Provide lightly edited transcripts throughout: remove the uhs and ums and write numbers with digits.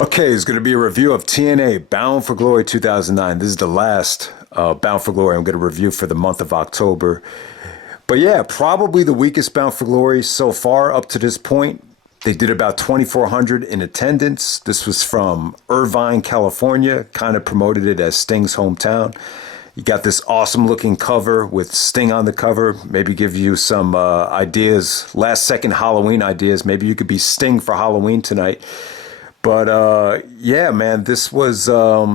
Okay, it's going to be a review of TNA Bound for Glory 2009. This is the last Bound for Glory I'm going to review for the month of October. But yeah, probably the weakest Bound for Glory so far up to this point. They did about 2,400 in attendance. This was from Irvine, California. Kind of promoted it as Sting's hometown. You got this awesome looking cover with Sting on the cover. Maybe give you some ideas, last second Halloween ideas. Maybe you could be Sting for Halloween tonight. But yeah, man, this was a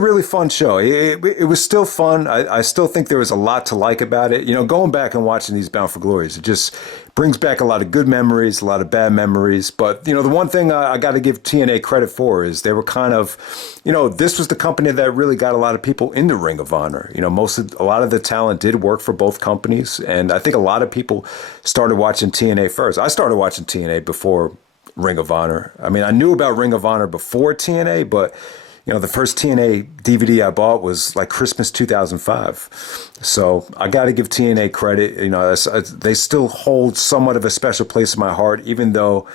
really fun show. It was still fun. I still think there was a lot to like about it. You know, going back and watching these Bound for Glories, it just brings back a lot of good memories, a lot of bad memories. But, you know, the one thing I got to give TNA credit for is they were kind of, you know, this was the company that really got a lot of people into Ring of Honor. You know, a lot of the talent did work for both companies. And I think a lot of people started watching TNA first. I started watching TNA before Ring of Honor. I mean, I knew about Ring of Honor before TNA, but you know, the first TNA DVD I bought was like Christmas 2005. So I got to give TNA credit. You know, they still hold somewhat of a special place in my heart, even though,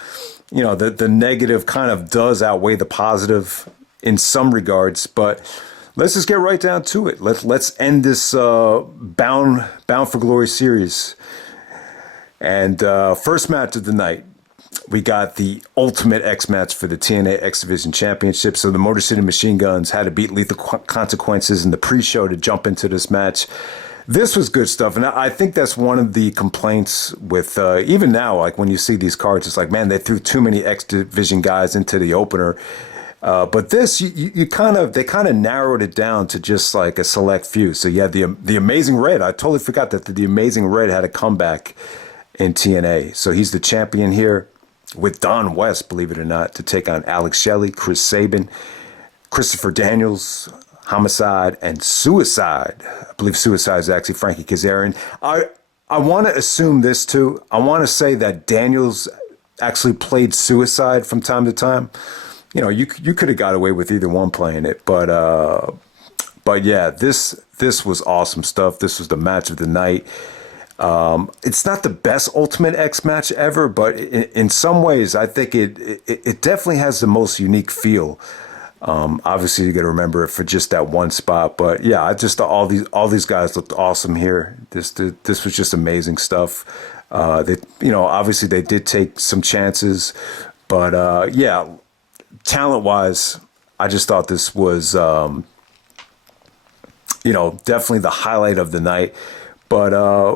you know, the negative kind of does outweigh the positive in some regards. But let's just get right down to it. Let's end this Bound for Glory series. And first match of the night. We got the Ultimate X match for the TNA X Division Championship. So the Motor City Machine Guns had to beat Lethal Consequences in the pre-show to jump into this match. This was good stuff. And I think that's one of the complaints with, even now, like when you see these cards, it's like, man, they threw too many X Division guys into the opener. But this, they kind of narrowed it down to just like a select few. So you had the Amazing Red. I totally forgot that the Amazing Red had a comeback in TNA. So he's the champion here, with Don West, believe it or not, to take on Alex Shelley, Chris Sabin, Christopher Daniels, Homicide, and Suicide. I believe Suicide is actually Frankie Kazarian. I want to assume this too. I want to say that Daniels actually played Suicide from time to time. You know, you could have got away with either one playing it, but yeah, this was awesome stuff. This was the match of the night. It's not the best Ultimate X match ever, but in some ways, I think it definitely has the most unique feel. Obviously, you got to remember it for just that one spot, but yeah, I just thought all these guys looked awesome here. This was just amazing stuff. Obviously they did take some chances, but yeah, talent wise, I just thought this was definitely the highlight of the night. But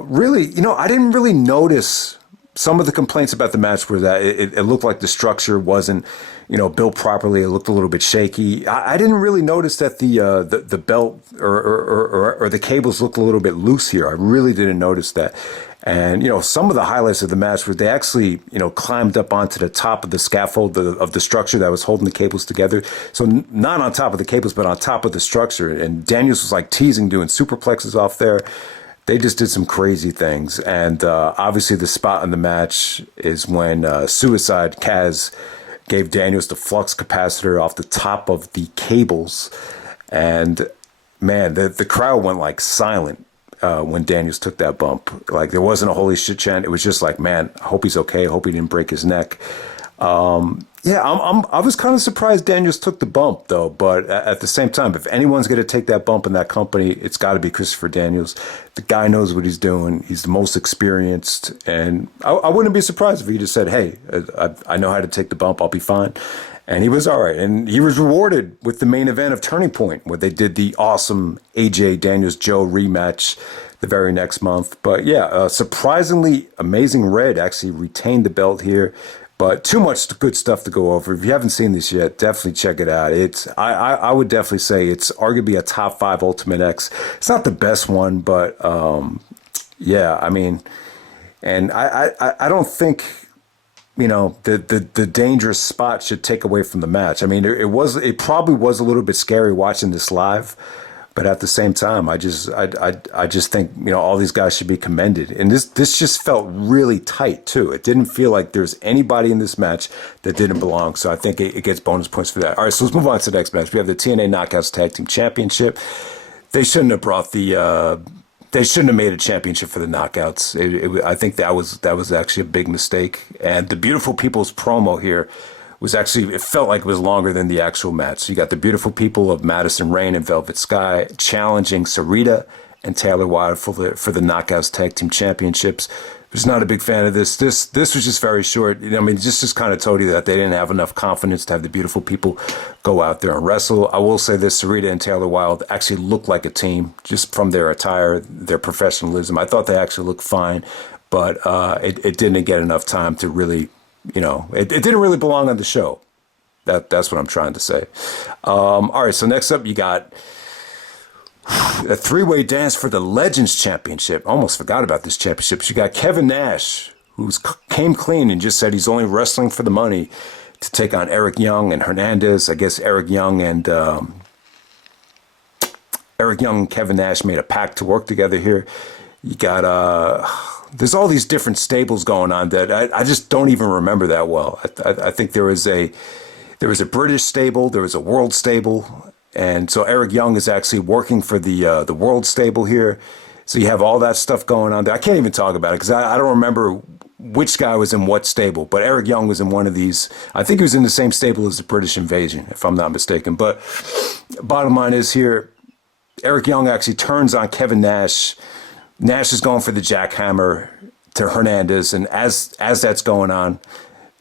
really, you know, I didn't really notice some of the complaints about the match were that it looked like the structure wasn't, you know, built properly. It looked a little bit shaky. I didn't really notice that the belt or the cables looked a little bit loose here. I really didn't notice that. And, you know, some of the highlights of the match were they actually, you know, climbed up onto the top of the scaffold of the structure that was holding the cables together. So not on top of the cables, but on top of the structure. And Daniels was like teasing, doing superplexes off there. They just did some crazy things. And obviously the spot in the match is when Suicide Kaz gave Daniels the flux capacitor off the top of the cables. And, man, the crowd went, like, silent when Daniels took that bump. Like, there wasn't a holy shit chant. It was just like, man, I hope he's okay. I hope he didn't break his neck. Yeah, I was kind of surprised Daniels took the bump, though. But at the same time, if anyone's going to take that bump in that company, it's got to be Christopher Daniels. The guy knows what he's doing. He's the most experienced. And I wouldn't be surprised if he just said, hey, I know how to take the bump. I'll be fine. And he was all right. And he was rewarded with the main event of Turning Point, where they did the awesome AJ Daniels-Joe rematch the very next month. But yeah, surprisingly, Amazing Red actually retained the belt here. But too much good stuff to go over. If you haven't seen this yet, definitely check it out. I would definitely say it's arguably a top 5 Ultimate X. It's not the best one, but yeah, I mean, and I don't think, you know, the dangerous spot should take away from the match. I mean, it probably was a little bit scary watching this live. But at the same time, I just think, you know, all these guys should be commended. And this just felt really tight, too. It didn't feel like there's anybody in this match that didn't belong. So I think it gets bonus points for that. All right, so let's move on to the next match. We have the TNA Knockouts Tag Team Championship. They shouldn't have brought they shouldn't have made a championship for the Knockouts. I think that was actually a big mistake. And the Beautiful People's promo here was actually, it felt like it was longer than the actual match. So you got the beautiful people of Madison Rayne and Velvet Sky challenging Sarita and Taylor Wilde for the Knockouts Tag Team Championships. I was not a big fan of this. This was just very short. I mean, just kind of told you that they didn't have enough confidence to have the beautiful people go out there and wrestle. I will say this, Sarita and Taylor Wilde actually looked like a team just from their attire, their professionalism. I thought they actually looked fine, but it didn't get enough time to really, it didn't really belong on the show. That's what I'm trying to say. All right, so next up you got a three-way dance for the Legends Championship. Almost forgot about this championship. You got Kevin Nash, who came clean and just said he's only wrestling for the money to take on Eric Young and Hernandez. I guess Eric Young and Kevin Nash made a pact to work together here. You got there's all these different stables going on that I just don't even remember that well. I think there was a British stable, there was a world stable. And so Eric Young is actually working for the world stable here. So you have all that stuff going on there. I can't even talk about it because I don't remember which guy was in what stable. But Eric Young was in one of these. I think he was in the same stable as the British Invasion, if I'm not mistaken. But bottom line is here, Eric Young actually turns on Kevin Nash. Nash is going for the jackhammer to Hernandez. And as that's going on,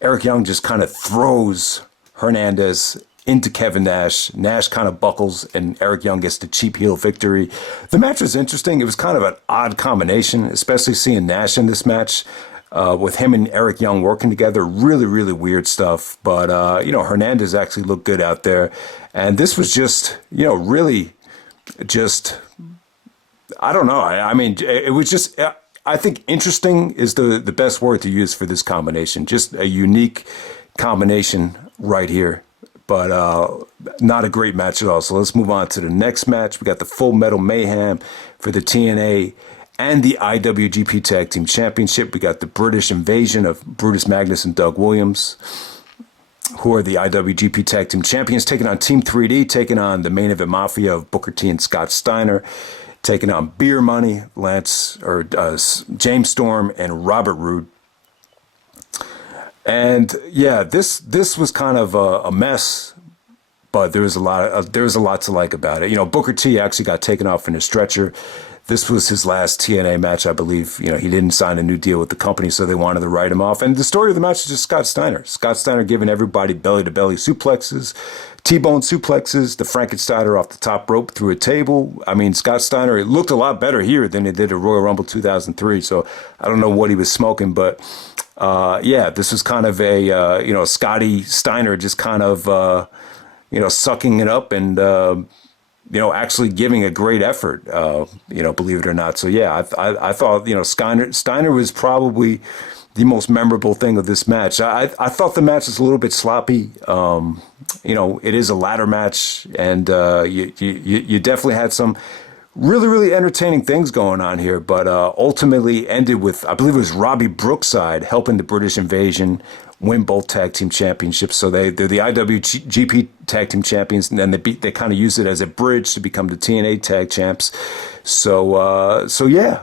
Eric Young just kind of throws Hernandez into Kevin Nash. Nash kind of buckles, and Eric Young gets the cheap heel victory. The match was interesting. It was kind of an odd combination, especially seeing Nash in this match with him and Eric Young working together. Really, really weird stuff. But, Hernandez actually looked good out there. And this was just, really just, I don't know. I mean, it was just, I think interesting is the best word to use for this combination. Just a unique combination right here. But not a great match at all. So let's move on to the next match. We got the Full Metal Mayhem for the TNA and the IWGP Tag Team Championship. We got the British Invasion of Brutus Magnus and Doug Williams, who are the IWGP Tag Team Champions, taking on Team 3D, taking on the Main Event Mafia of Booker T and Scott Steiner, taking on Beer Money, James Storm, and Robert Roode. And yeah, this was kind of a mess, but there was a lot to like about it. Booker T actually got taken off in a stretcher. This was his last TNA match, I believe. He didn't sign a new deal with the company, so they wanted to write him off. And the story of the match is just Scott Steiner. Scott Steiner giving everybody belly-to-belly suplexes, T-bone suplexes, the Frankensteiner off the top rope through a table. I mean, Scott Steiner, it looked a lot better here than it did at Royal Rumble 2003, so I don't know what he was smoking, but this was kind of a, Scotty Steiner just kind of, sucking it up and, actually giving a great effort, believe it or not. So, yeah, I thought, Steiner was probably the most memorable thing of this match. I thought the match was a little bit sloppy. It is a ladder match, and you definitely had some really, really entertaining things going on here, but ultimately ended with, I believe it was Robbie Brookside helping the British Invasion win both tag team championships. So they're the IWGP tag team champions, and then they kind of use it as a bridge to become the TNA tag champs. So yeah,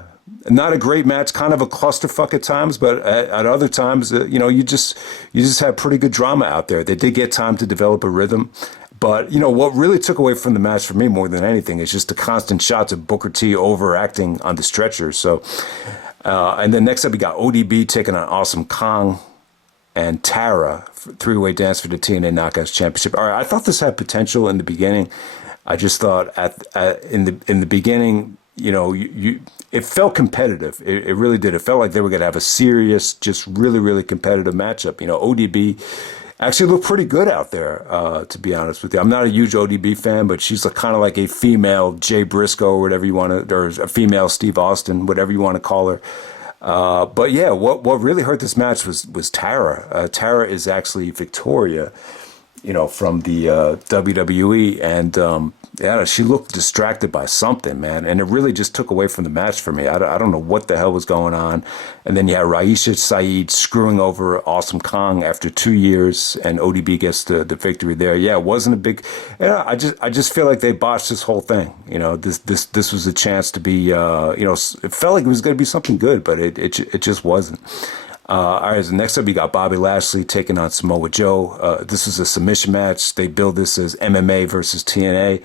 not a great match, kind of a clusterfuck at times, but at other times, you just had pretty good drama out there. They did get time to develop a rhythm. But, what really took away from the match for me more than anything is just the constant shots of Booker T overacting on the stretcher. So, and then next up, we got ODB taking on Awesome Kong and Tara, three-way dance for the TNA Knockouts Championship. All right, I thought this had potential in the beginning. I just thought in the beginning, it felt competitive. It really did. It felt like they were going to have a serious, just really, really competitive matchup. ODB actually looked pretty good out there, to be honest with you. I'm not a huge ODB fan, but she's kind of like a female Jay Briscoe or whatever you want to, or a female Steve Austin, whatever you want to call her. But yeah, what really hurt this match was Tara. Tara is actually Victoria, from the WWE, and she looked distracted by something, man, and it really just took away from the match for me. I don't know what the hell was going on. And then you had Raisha Saeed screwing over Awesome Kong after 2 years, and ODB gets the victory there. Yeah, it wasn't a big. I just feel like they botched this whole thing. This was a chance to be. It felt like it was going to be something good, but it just wasn't. All right, so next up, you got Bobby Lashley taking on Samoa Joe. This was a submission match. They billed this as MMA versus TNA.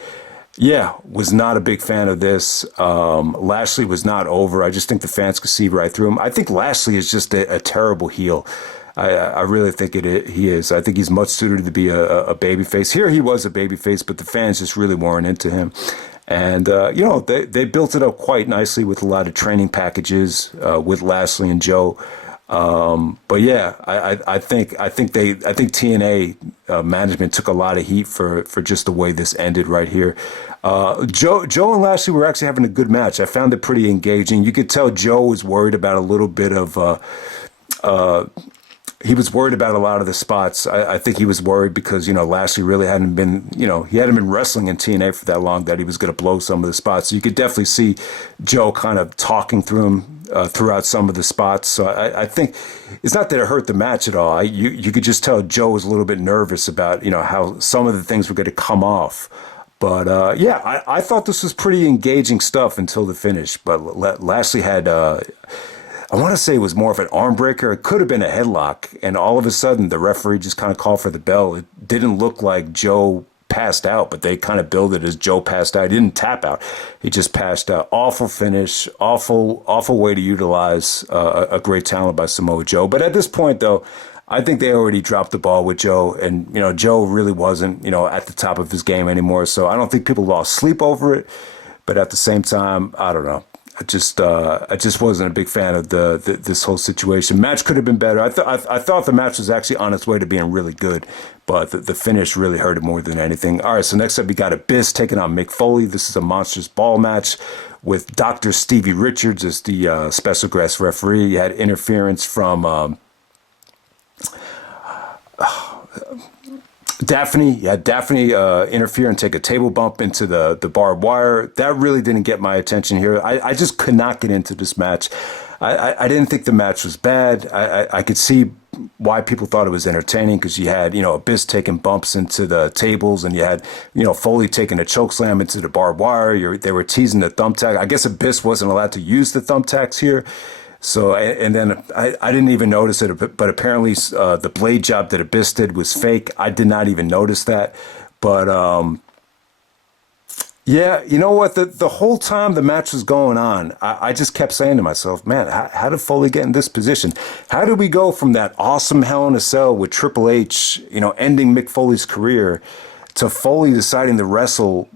Yeah, was not a big fan of this. Lashley was not over. I just think the fans could see right through him. I think Lashley is just a terrible heel. I really think he is. I think he's much suited to be a babyface. Here he was a babyface, but the fans just really weren't into him. And, they built it up quite nicely with a lot of training packages with Lashley and Joe. But yeah, I think TNA management took a lot of heat for just the way this ended right here. Joe and Lashley were actually having a good match. I found it pretty engaging. You could tell Joe was worried about a little bit of he was worried about a lot of the spots. I think he was worried because, Lashley really hadn't been, he hadn't been wrestling in TNA for that long that he was going to blow some of the spots. So you could definitely see Joe kind of talking through him throughout some of the spots. So I think it's not that it hurt the match at all. You could just tell Joe was a little bit nervous about, how some of the things were going to come off. But, I thought this was pretty engaging stuff until the finish. But Lashley had... I want to say it was more of an arm breaker. It could have been a headlock. And all of a sudden, the referee just kind of called for the bell. It didn't look like Joe passed out, but they kind of billed it as Joe passed out. He didn't tap out. He just passed out. Awful finish. Awful way to utilize a great talent by Samoa Joe. But at this point, though, I think they already dropped the ball with Joe. And, Joe really wasn't, at the top of his game anymore. So I don't think people lost sleep over it. But at the same time, I don't know. I just wasn't a big fan of this whole situation. Match could have been better. I thought the match was actually on its way to being really good, but the finish really hurt it more than anything. All right, so next up, you got Abyss taking on Mick Foley. This is a monstrous ball match with Dr. Stevie Richards as the special guest referee. You had interference from Daphne interfere and take a table bump into the barbed wire. That really didn't get my attention here. I just could not get into this match. I didn't think the match was bad. I could see why people thought it was entertaining because you had, Abyss taking bumps into the tables and you had, Foley taking a chokeslam into the barbed wire. They were teasing the thumbtack. I guess Abyss wasn't allowed to use the thumbtacks here. So, and then I didn't even notice it, but apparently the blade job that Abyss did was fake. I did not even notice that. But, yeah, you know what? The whole time the match was going on, I just kept saying to myself, man, how did Foley get in this position? How did we go from that awesome Hell in a Cell with Triple H, ending Mick Foley's career to Foley deciding to wrestle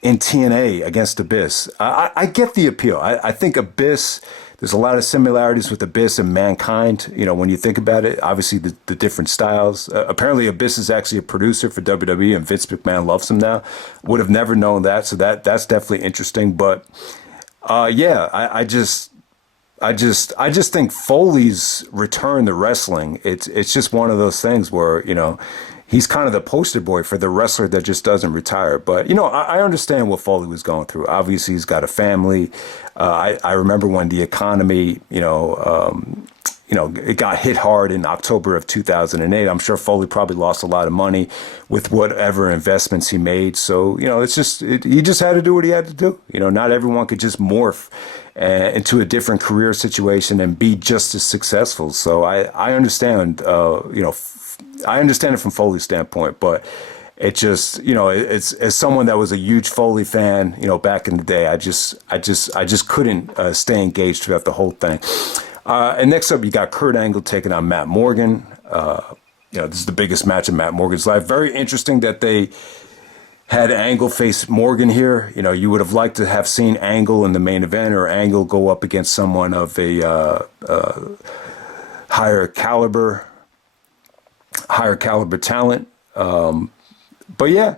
in TNA against Abyss? I get the appeal. I think Abyss... There's a lot of similarities with Abyss and Mankind, when you think about it. Obviously, the different styles. Apparently, Abyss is actually a producer for WWE, and Vince McMahon loves him now. Would have never known that, so that's definitely interesting. But I just think Foley's return to wrestling. It's just one of those things where he's kind of the poster boy for the wrestler that just doesn't retire. But, I understand what Foley was going through. Obviously, he's got a family. I remember when the economy, it got hit hard in October of 2008. I'm sure Foley probably lost a lot of money with whatever investments he made. So, he just had to do what he had to do. Not everyone could just morph into a different career situation and be just as successful. So I understand, I understand it from Foley's standpoint, but it just, it's as someone that was a huge Foley fan, back in the day, I just couldn't stay engaged throughout the whole thing. And next up, you got Kurt Angle taking on Matt Morgan. This is the biggest match in Matt Morgan's life. Very interesting that they had Angle face Morgan here. You would have liked to have seen Angle in the main event or Angle go up against someone of a higher caliber talent. But yeah,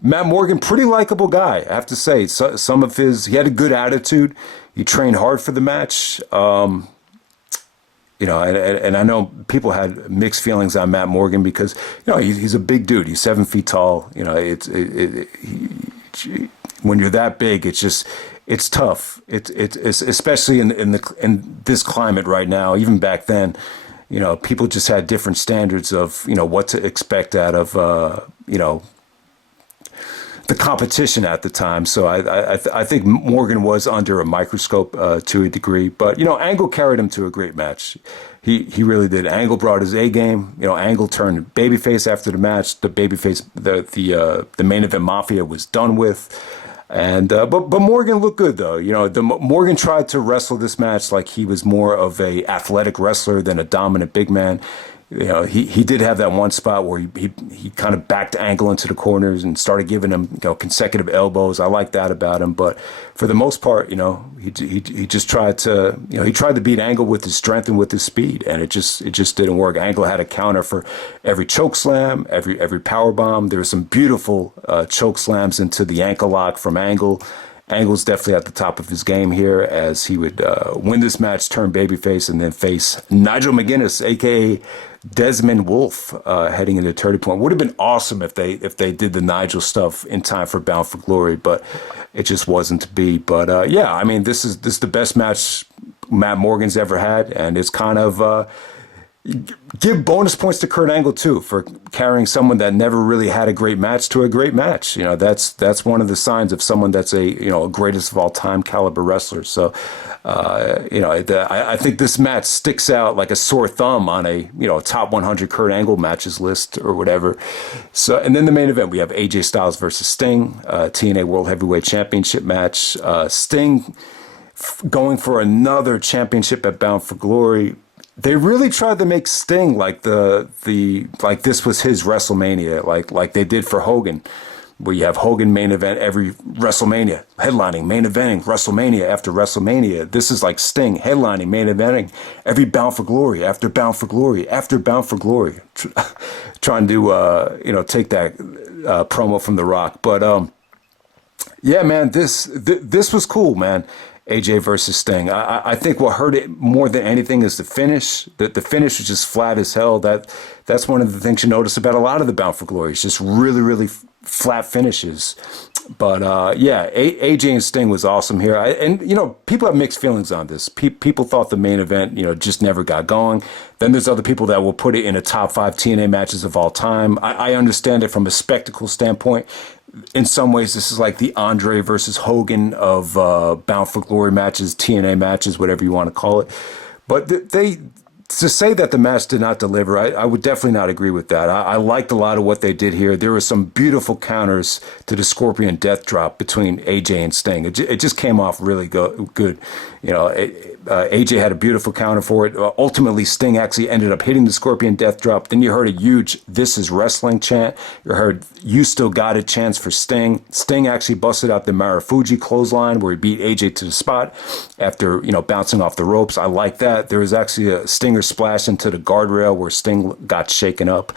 Matt Morgan, pretty likable guy, I have to say. He had a good attitude. He trained hard for the match. And I know people had mixed feelings on Matt Morgan because, he's a big dude. He's 7 feet tall. When you're that big, it's tough. It's especially in this climate right now, even back then. People just had different standards of, what to expect out of, the competition at the time. So I think Morgan was under a microscope to a degree, but Angle carried him to a great match. He really did. Angle brought his A game. Angle turned babyface after the match. The babyface, the main event Mafia was done with. And but Morgan looked good though. Morgan tried to wrestle this match like he was more of a athletic wrestler than a dominant big man. He did have that one spot where he kind of backed Angle into the corners and started giving him consecutive elbows. I like that about him, but for the most part, he just tried to he tried to beat Angle with his strength and with his speed, and it just didn't work. Angle had a counter for every choke slam, every power bomb. There were some beautiful choke slams into the ankle lock from Angle. Angle's definitely at the top of his game here, as he would win this match, turn babyface, and then face Nigel McGuinness, aka Desmond Wolfe, heading into Turning Point. Would have been awesome if they did the Nigel stuff in time for Bound for Glory, but it just wasn't to be. But yeah, I mean, this is the best match Matt Morgan's ever had, and it's kind of give bonus points to Kurt Angle too for carrying someone that never really had a great match to a great match. That's one of the signs of someone that's a greatest of all time caliber wrestler. So I think this match sticks out like a sore thumb on a top 100 Kurt Angle matches list or whatever. So, and then the main event, we have AJ Styles versus Sting, TNA World Heavyweight Championship match. Sting going for another championship at Bound for Glory. They really tried to make Sting like like this was his WrestleMania, like they did for Hogan, where you have Hogan main event every WrestleMania, headlining, main eventing, WrestleMania after WrestleMania. This is like Sting headlining, main eventing every Bound for Glory after Bound for Glory after Bound for Glory, trying to take that promo from The Rock. But yeah, man, this was cool, man. AJ versus Sting. I think what hurt it more than anything is the finish. The finish was just flat as hell. That's one of the things you notice about a lot of the Bound for Glory. It's just really, really flat finishes. But yeah, AJ and Sting was awesome here. And people have mixed feelings on this. People thought the main event, just never got going. Then there's other people that will put it in a top 5 TNA matches of all time. I understand it from a spectacle standpoint. In some ways, this is like the Andre versus Hogan of Bound for Glory matches, TNA matches, whatever you want to call it. But to say that the match did not deliver, I would definitely not agree with that. I liked a lot of what they did here. There were some beautiful counters to the Scorpion Death Drop between AJ and Sting. It just came off really good. AJ had a beautiful counter for it. Ultimately, Sting actually ended up hitting the Scorpion Death Drop. Then you heard a huge "This is Wrestling" chant. You heard "You Still Got It" chants for Sting. Sting actually busted out the Marufuji clothesline where he beat AJ to the spot after bouncing off the ropes. I like that. There was actually a Stinger splash into the guardrail where Sting got shaken up.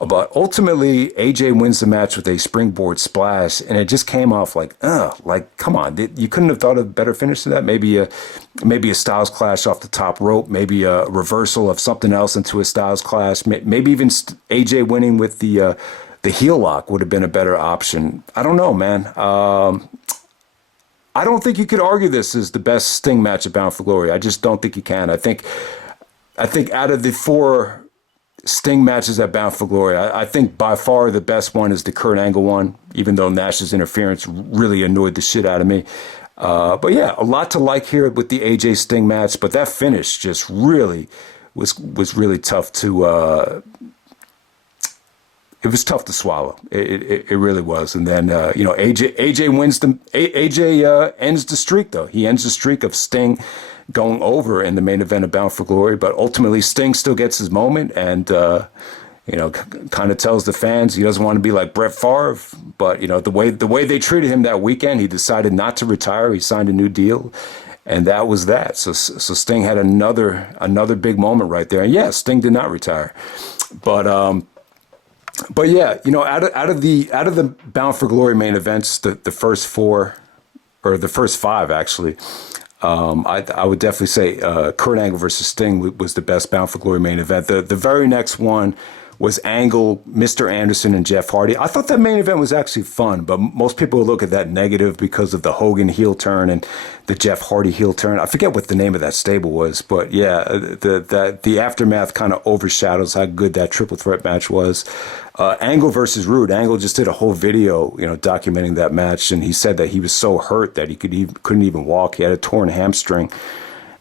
But ultimately, AJ wins the match with a springboard splash, and it just came off like, come on, you couldn't have thought of a better finish to that? Maybe a Styles Clash off the top rope, maybe a reversal of something else into a Styles Clash, maybe even AJ winning with the heel lock would have been a better option. I don't know, man. I don't think you could argue this is the best Sting match at Bound for Glory. I just don't think you can. I think out of the 4 Sting matches at Bound for Glory, I think by far the best one is the Kurt Angle one, even though Nash's interference really annoyed the shit out of me. But yeah, a lot to like here with the AJ Sting match, but that finish just really was really tough to it was tough to swallow. It really was. And then AJ wins AJ ends the streak though. He ends the streak of Sting going over in the main event of Bound for Glory, but ultimately Sting still gets his moment and kind of tells the fans he doesn't want to be like Brett Favre, but the way they treated him that weekend, he decided not to retire. He signed a new deal, and that was that. So Sting had another big moment right there. And yeah, Sting did not retire, but yeah, out of the Bound for Glory main events, the first 4 or the first 5 actually. I would definitely say Kurt Angle versus Sting was the best Bound for Glory main event. The very next one was Angle, Mr. Anderson, and Jeff Hardy. I thought that main event was actually fun, but most people look at that negative because of the Hogan heel turn and the Jeff Hardy heel turn. I forget what the name of that stable was, but yeah, the aftermath kind of overshadows how good that triple threat match was. Angle versus Rude. Angle just did a whole video, documenting that match, and he said that he was so hurt that he couldn't even walk. He had a torn hamstring.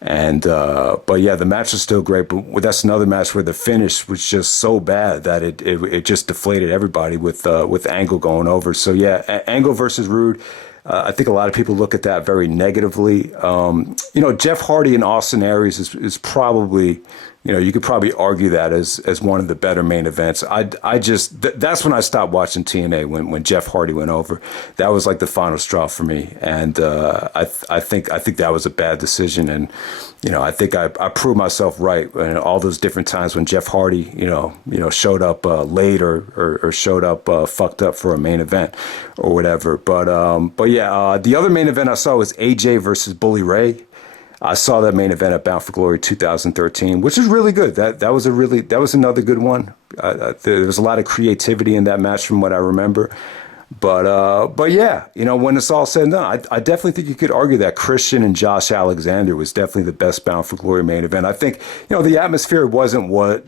And but yeah, the match was still great. But that's another match where the finish was just so bad that it just deflated everybody with Angle going over. So yeah, Angle versus Rude. I think a lot of people look at that very negatively. Jeff Hardy and Austin Aries is probably, you could probably argue that as one of the better main events. That's when I stopped watching TNA when Jeff Hardy went over. That was like the final straw for me, and I think that was a bad decision. And I think I proved myself right. And all those different times when Jeff Hardy, showed up late or showed up fucked up for a main event or whatever. But yeah, the other main event I saw was AJ versus Bully Ray. I saw that main event at Bound for Glory 2013, which is really good. That was another good one. There was a lot of creativity in that match from what I remember. But yeah, when it's all said and done, I definitely think you could argue that Christian and Josh Alexander was definitely the best Bound for Glory main event. I think, the atmosphere wasn't what,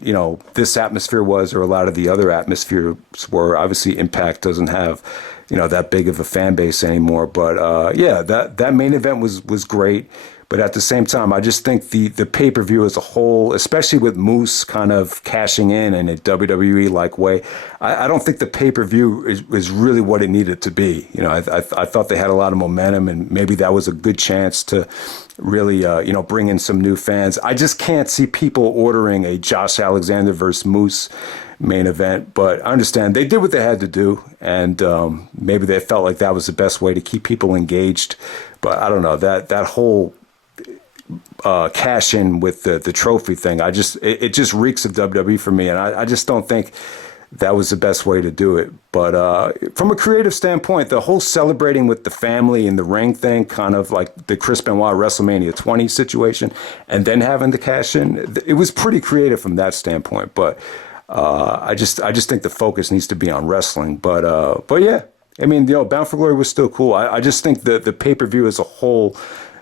this atmosphere was or a lot of the other atmospheres were. Obviously, Impact doesn't have, that big of a fan base anymore. But yeah, that main event was great. But at the same time, I just think the pay-per-view as a whole, especially with Moose kind of cashing in a WWE-like way, I don't think the pay-per-view is really what it needed to be. I thought they had a lot of momentum, and maybe that was a good chance to really, bring in some new fans. I just can't see people ordering a Josh Alexander versus Moose main event, but I understand they did what they had to do, and maybe they felt like that was the best way to keep people engaged. But I don't know, that whole cash in with the trophy thing, it just reeks of WWE for me, and I just don't think that was the best way to do it. But from a creative standpoint, the whole celebrating with the family and the ring thing, kind of like the Chris Benoit WrestleMania 20 situation, and then having the cash in, it was pretty creative from that standpoint. But I just think the focus needs to be on wrestling. But yeah, I mean, Bound for Glory was still cool. I just think the pay-per-view as a whole,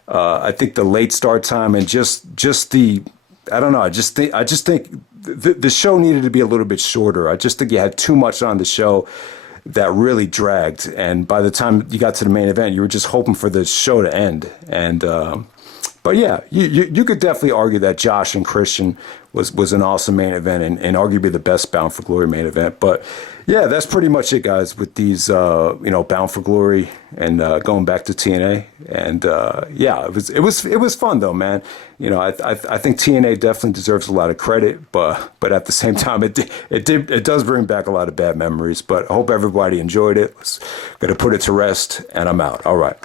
I think the late start time and just the, I don't know. I just think the show needed to be a little bit shorter. I just think you had too much on the show that really dragged. And by the time you got to the main event, you were just hoping for the show to end. And, but yeah, you could definitely argue that Josh and Christian was an awesome main event and arguably the best Bound for Glory main event. But yeah, that's pretty much it, guys, with these, Bound for Glory and going back to TNA. And yeah, it was fun though, man. I think TNA definitely deserves a lot of credit, but at the same time, it does bring back a lot of bad memories. But I hope everybody enjoyed it. Gonna put it to rest, and I'm out. All right.